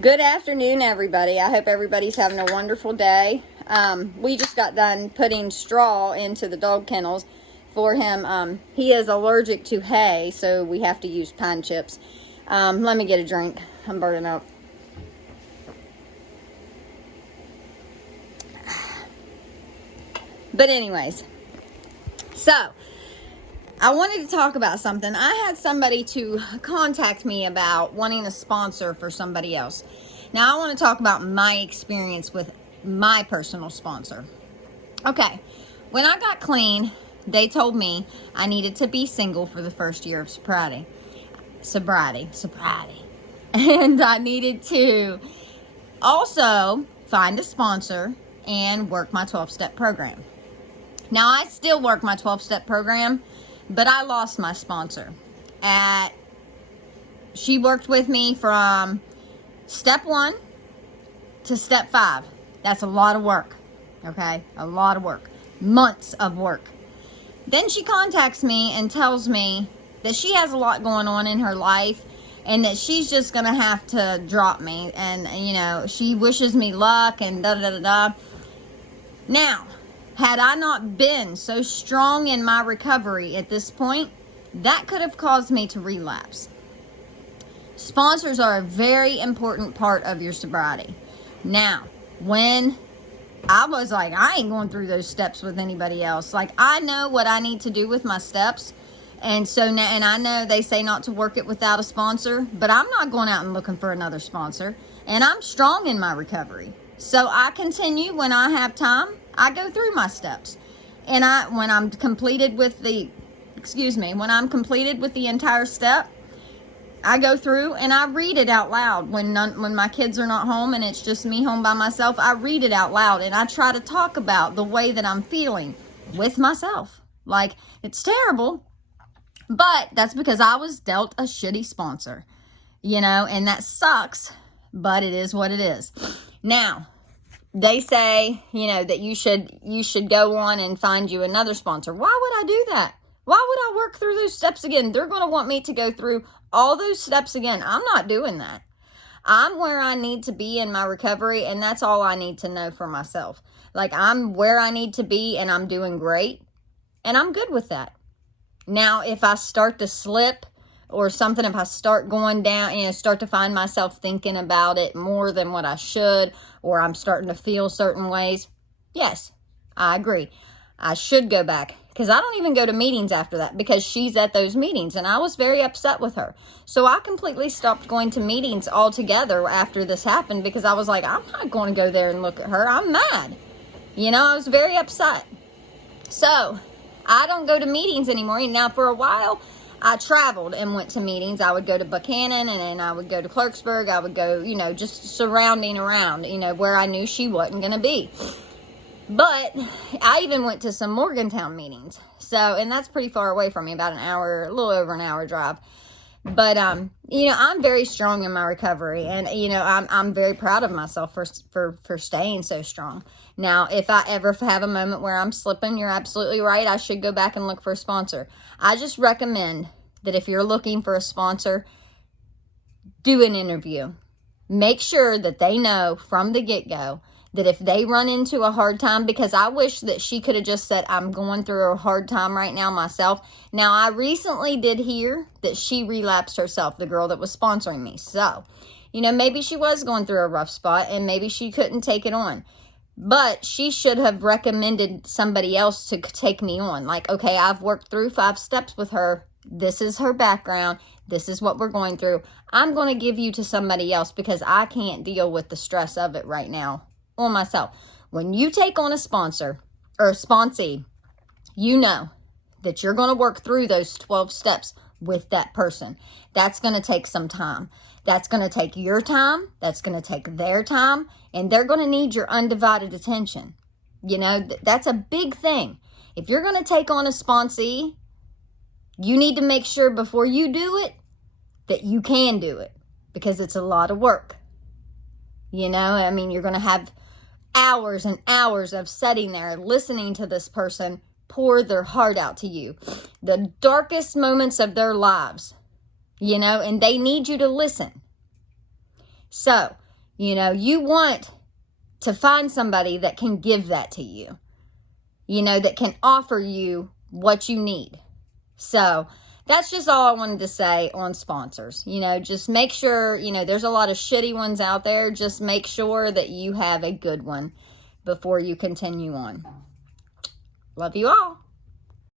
Good afternoon, everybody. I hope everybody's having a wonderful day. We just got done putting straw into the dog kennels for him. He is allergic to hay, so we have to use pine chips. Let me get a drink. I'm burning up. But anyways, so I wanted to talk about something. I had somebody to contact me about wanting a sponsor for somebody else. Now I want to talk about my experience with my personal sponsor. Okay, when I got clean, they told me I needed to be single for the first year of sobriety. And I needed to also find a sponsor and work my 12-step program. Now I still work my 12-step program, but I lost my sponsor. She worked with me from step 1 to step 5. That's a lot of work, okay? A lot of work. Months of work. Then she contacts me and tells me that she has a lot going on in her life and that she's just going to have to drop me. And, she wishes me luck and da-da-da-da. Now, had I not been so strong in my recovery at this point, that could have caused me to relapse. Sponsors are a very important part of your sobriety. Now, when I was like, I ain't going through those steps with anybody else. Like, I know what I need to do with my steps. And so now, and I know they say not to work it without a sponsor, but I'm not going out and looking for another sponsor. And I'm strong in my recovery. So I continue when I have time. I go through my steps. And when I'm completed with the entire step, I go through and I read it out loud. When my kids are not home and it's just me home by myself, I read it out loud and I try to talk about the way that I'm feeling with myself. Like, it's terrible, but that's because I was dealt a shitty sponsor, and that sucks, but it is what it is. Now, they say, that you should go on and find you another sponsor. Why would I do that? Why would I work through those steps again? They're going to want me to go through all those steps again. I'm not doing that. I'm where I need to be in my recovery, and that's all I need to know for myself. Like, I'm where I need to be, and I'm doing great, and I'm good with that. Now, if I start to slip or something, if I start going down, start to find myself thinking about it more than what I should, or I'm starting to feel certain ways, yes, I agree. I should go back, because I don't even go to meetings after that because she's at those meetings, and I was very upset with her. So I completely stopped going to meetings altogether after this happened because I was like, I'm not going to go there and look at her. I'm mad. I was very upset. So I don't go to meetings anymore. Now, for a while, I traveled and went to meetings. I would go to Buchanan, and then I would go to Clarksburg. I would go, just surrounding around, where I knew she wasn't going to be. But I even went to some Morgantown meetings. And that's pretty far away from me, about an hour, a little over an hour drive. But, I'm very strong in my recovery, and, I'm very proud of myself for staying so strong. Now, if I ever have a moment where I'm slipping, you're absolutely right. I should go back and look for a sponsor. I just recommend that if you're looking for a sponsor, do an interview. Make sure that they know from the get-go that if they run into a hard time, because I wish that she could have just said, I'm going through a hard time right now myself. Now, I recently did hear that she relapsed herself, the girl that was sponsoring me. So, maybe she was going through a rough spot and maybe she couldn't take it on. But she should have recommended somebody else to take me on. Like, okay, I've worked through 5 steps with her. This is her background. This is what we're going through. I'm going to give you to somebody else because I can't deal with the stress of it right now on myself. When you take on a sponsor or a sponsee, you know that you're going to work through those 12 steps with that person. That's going to take some time. That's going to take your time. That's going to take their time. And they're going to need your undivided attention. That's a big thing. If you're going to take on a sponsee, you need to make sure before you do it that you can do it, because it's a lot of work. You're going to have hours and hours of sitting there listening to this person pour their heart out to you. The darkest moments of their lives, and they need you to listen. So You know, you want to find somebody that can give that to you, you know, that can offer you what you need. So that's just all I wanted to say on sponsors. You know, just make sure, you know, there's a lot of shitty ones out there. Just make sure that you have a good one before you continue on. Love you all.